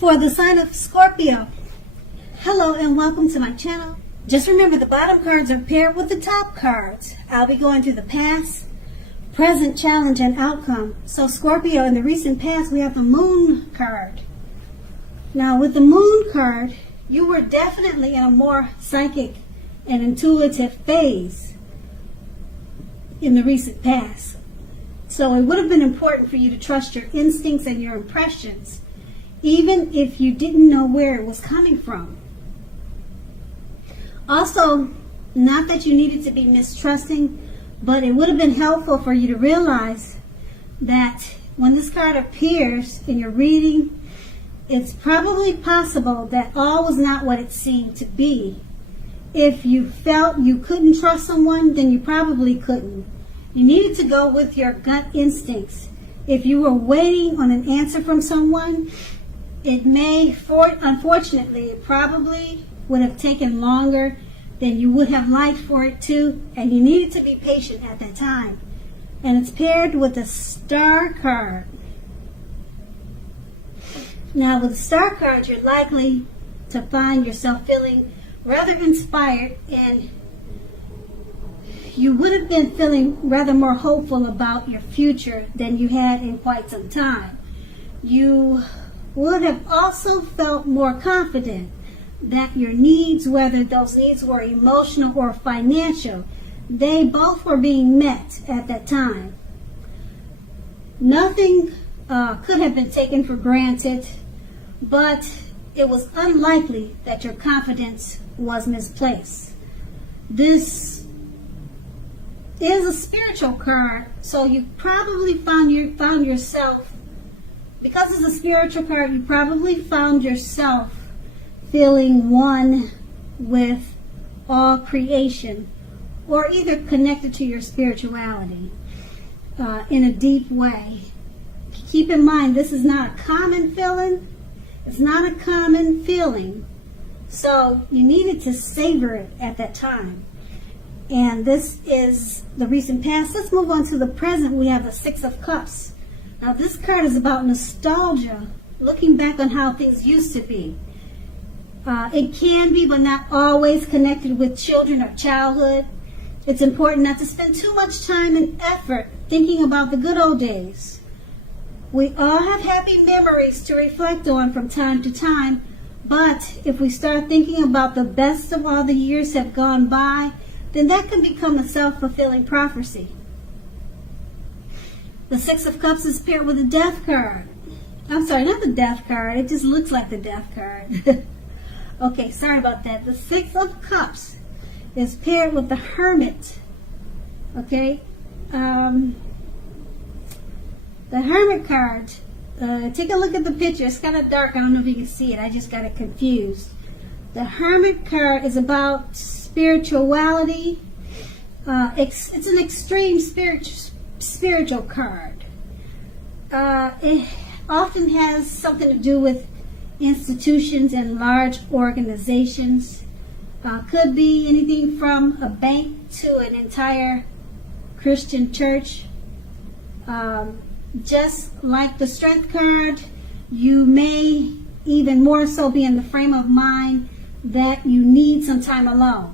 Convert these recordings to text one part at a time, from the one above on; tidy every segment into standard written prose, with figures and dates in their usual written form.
For the sign of Scorpio, hello and welcome to my channel. Just remember the bottom cards are paired with the top cards. I'll be going through the past, present, challenge, and outcome. So Scorpio, in the recent past, we have the moon card. Now with the moon card, you were definitely in a more psychic and intuitive phase in the recent past. So it would have been important for you to trust your instincts and your impressions, even if you didn't know where it was coming from. Also, not that you needed to be mistrusting, but it would have been helpful for you to realize that when this card appears in your reading, it's probably possible that all was not what it seemed to be. If you felt you couldn't trust someone, then you probably couldn't. You needed to go with your gut instincts. If you were waiting on an answer from someone, unfortunately, it probably would have taken longer than you would have liked for it to, and you needed to be patient at that time. And it's paired with the Star card. Now, with the Star card, you're likely to find yourself feeling rather inspired, and you would have been feeling rather more hopeful about your future than you had in quite some time. You would have also felt more confident that your needs, whether those needs were emotional or financial, they both were being met at that time. Nothing could have been taken for granted, but it was unlikely that your confidence was misplaced. This is a spiritual card, so you probably found yourself, because it's a spiritual card, you probably found yourself feeling one with all creation, or either connected to your spirituality in a deep way. Keep in mind, this is not a common feeling. It's not a common feeling, so you needed to savor it at that time. And this is the recent past. Let's move on to the present. We have the Six of Cups. Now this card is about nostalgia, looking back on how things used to be. It can be, but not always, connected with children or childhood. It's important not to spend too much time and effort thinking about the good old days. We all have happy memories to reflect on from time to time, but if we start thinking about the best of all the years have gone by, then that can become a self-fulfilling prophecy. The Six of Cups is paired with the Death card. I'm sorry, not the Death card. It just looks like the Death card. Okay, sorry about that. The Six of Cups is paired with the Hermit. Okay? The Hermit card, take a look at the picture. It's kind of dark. I don't know if you can see it. I just got it confused. The Hermit card is about spirituality. It's an extreme spiritual card. It often has something to do with institutions and large organizations. Could be anything from a bank to an entire Christian church. Just like the Strength card, you may even more so be in the frame of mind that you need some time alone.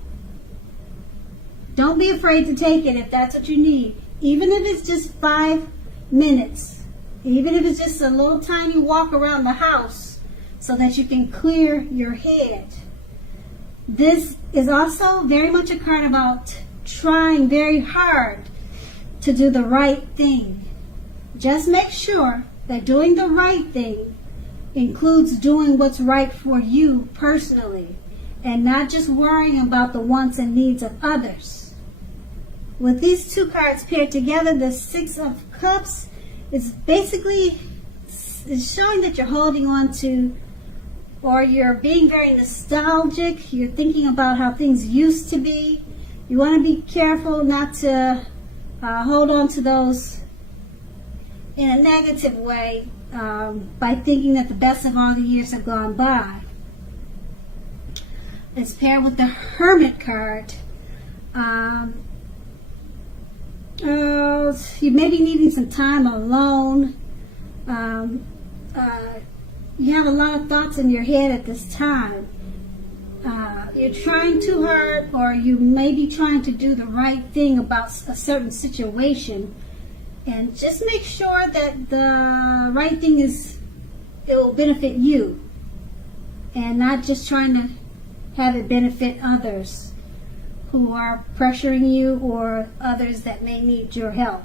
Don't be afraid to take it if that's what you need. Even if it's just 5 minutes. Even if it's just a little tiny walk around the house so that you can clear your head. This is also very much a card about trying very hard to do the right thing. Just make sure that doing the right thing includes doing what's right for you personally, and not just worrying about the wants and needs of others. With these two cards paired together, the Six of Cups is basically showing that you're holding on to, or you're being very nostalgic. You're thinking about how things used to be. You want to be careful not to hold on to those in a negative way by thinking that the best of all the years have gone by. It's paired with the Hermit card. You may be needing some time alone. you have a lot of thoughts in your head at this time. You're trying too hard, or you may be trying to do the right thing about a certain situation. And just make sure that the right thing it will benefit you, and not just trying to have it benefit others who are pressuring you or others that may need your help.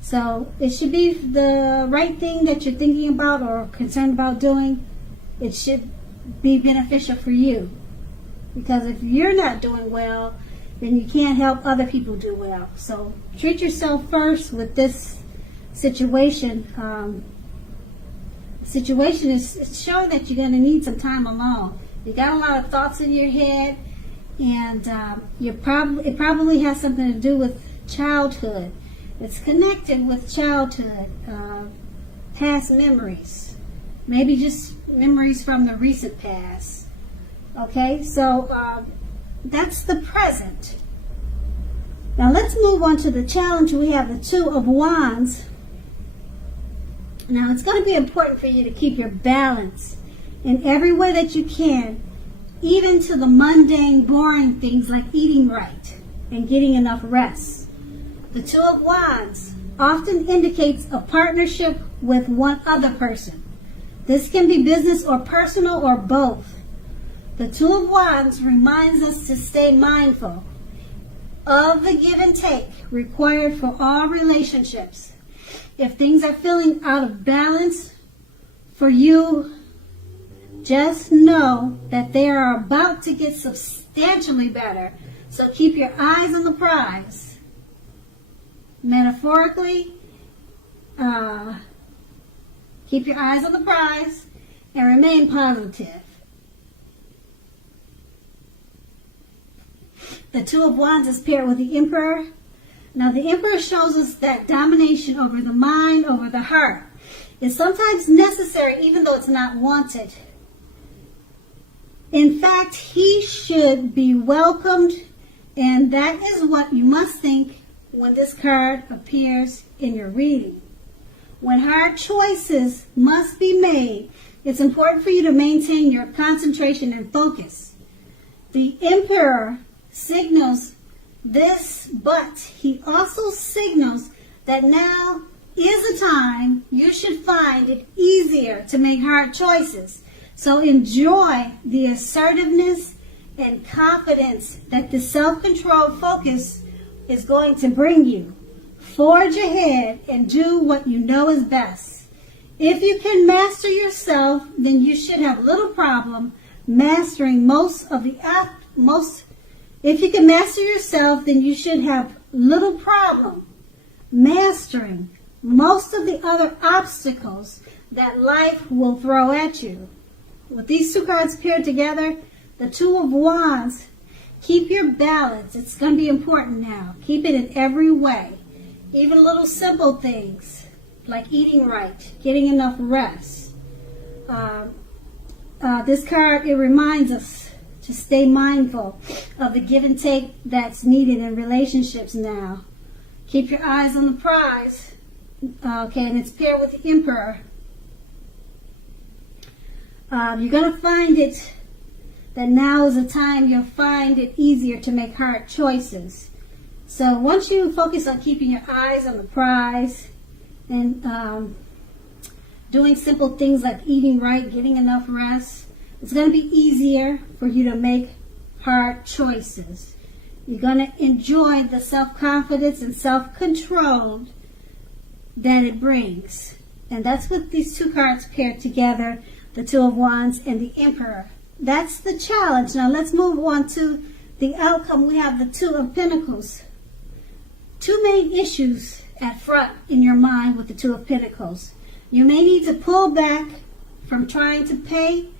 So it should be the right thing that you're thinking about or concerned about doing. It should be beneficial for you. Because if you're not doing well, then you can't help other people do well. So treat yourself first with this situation. Situation is showing that you're going to need some time alone. You got a lot of thoughts in your head, and it probably has something to do with childhood. It's connected with childhood, past memories, maybe just memories from the recent past. Okay, so that's the present. Now let's move on to the challenge. We have the Two of Wands. Now it's going to be important for you to keep your balance in every way that you can, even to the mundane, boring things like eating right and getting enough rest. The Two of Wands often indicates a partnership with one other person. This can be business or personal or both. The Two of Wands reminds us to stay mindful of the give and take required for all relationships. If things are feeling out of balance for you, just know that they are about to get substantially better. So keep your eyes on the prize. Metaphorically, keep your eyes on the prize and remain positive. The Two of Wands is paired with the Emperor. Now the Emperor shows us that domination over the mind, over the heart, is sometimes necessary even though it's not wanted. In fact, he should be welcomed, and that is what you must think when this card appears in your reading. When hard choices must be made, it's important for you to maintain your concentration and focus. The Emperor signals this, but he also signals that now is a time you should find it easier to make hard choices. So enjoy the assertiveness and confidence that the self-controlled focus is going to bring you. Forge ahead and do what you know is best. If you can master yourself, then you should have little problem mastering If you can master yourself, then you should have little problem mastering most of the other obstacles that life will throw at you. With these two cards paired together, the Two of Wands, keep your balance. It's going to be important now. Keep it in every way. Even little simple things like eating right, getting enough rest. This card, it reminds us to stay mindful of the give and take that's needed in relationships now. Keep your eyes on the prize. Okay, and it's paired with the Emperor. You're going to find it that now is a time you'll find it easier to make hard choices. So once you focus on keeping your eyes on the prize and doing simple things like eating right, getting enough rest, it's going to be easier for you to make hard choices. You're going to enjoy the self-confidence and self-control that it brings. And that's what these two cards paired together, the Two of Wands and the Emperor. That's the challenge. Now let's move on to the outcome. We have the Two of Pentacles. Two main issues at front in your mind with the Two of Pentacles. You may need to pull back from trying to pay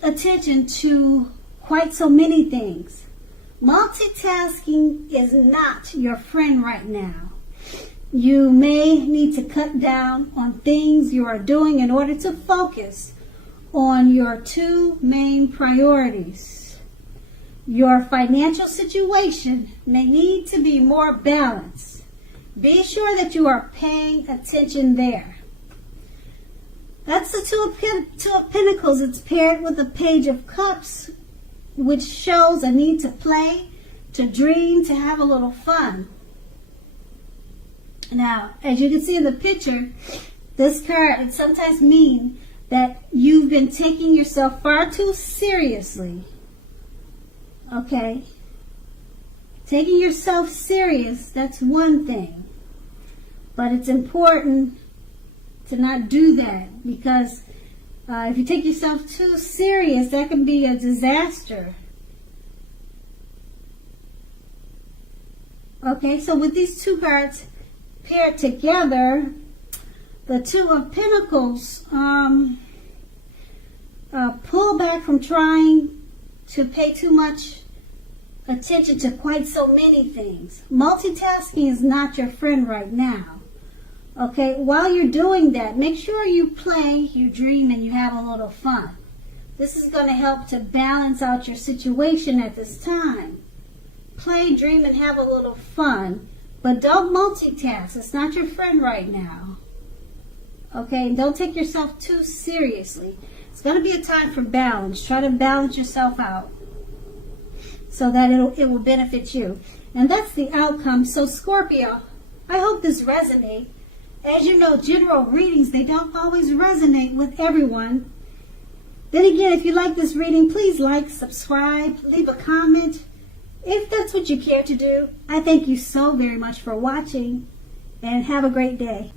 attention to quite so many things. Multitasking is not your friend right now. You may need to cut down on things you are doing in order to focus on your two main priorities. Your financial situation may need to be more balanced. Be sure that you are paying attention there. That's the Two of Pentacles. It's paired with the Page of Cups, which shows a need to play, to dream, to have a little fun. Now, as you can see in the picture, this card, it sometimes means that you've been taking yourself far too seriously. Okay? Taking yourself serious, that's one thing. But it's important to not do that, because if you take yourself too serious, that can be a disaster. Okay, so with these two cards paired together, the Two of Pentacles, pull back from trying to pay too much attention to quite so many things. Multitasking is not your friend right now. Okay, while you're doing that, make sure you play, you dream, and you have a little fun. This is going to help to balance out your situation at this time. Play, dream, and have a little fun, but don't multitask. It's not your friend right now. Okay, don't take yourself too seriously. It's going to be a time for balance. Try to balance yourself out so that it will benefit you. And that's the outcome. So Scorpio, I hope this resonates. As you know, general readings, they don't always resonate with everyone. Then again, if you like this reading, please like, subscribe, leave a comment. If that's what you care to do, I thank you so very much for watching. And have a great day.